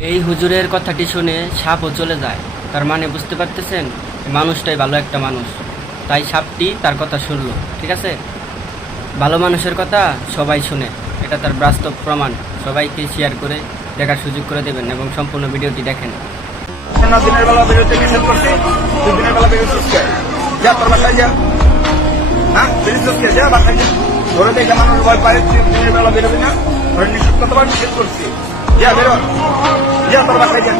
এই হুজুরের কথাটি শুনে সাপও চলে যায়। তার মানে বুঝতে পারতেছেন, মানুষটাই ভালো একটা মানুষ, তাই সাপটি তার কথা শুনলো। ঠিক আছে, ভালো মানুষের কথা সবাই শুনে, এটা তার বাস্তব প্রমাণ। সবাইকে শেয়ার করে দেখার সুযোগ করে দেবেন এবং সম্পূর্ণ ভিডিওটি দেখেন। দিনের বেলা বেরোতে নিষেধ করছি, তুই দিনের বেলা বেরোচ্ছিস যা তোর বাসায় যা। হ্যাঁ, বেরোচ্ছিস যা বাসায় যা। ধরে দেখে মানুষ ভয় পায়, দিনের বেলা বেরোবি না, ধরে নিষেধ কতবার নিষেধ করছি। যা বেরো, যা তোর বাসায় যা।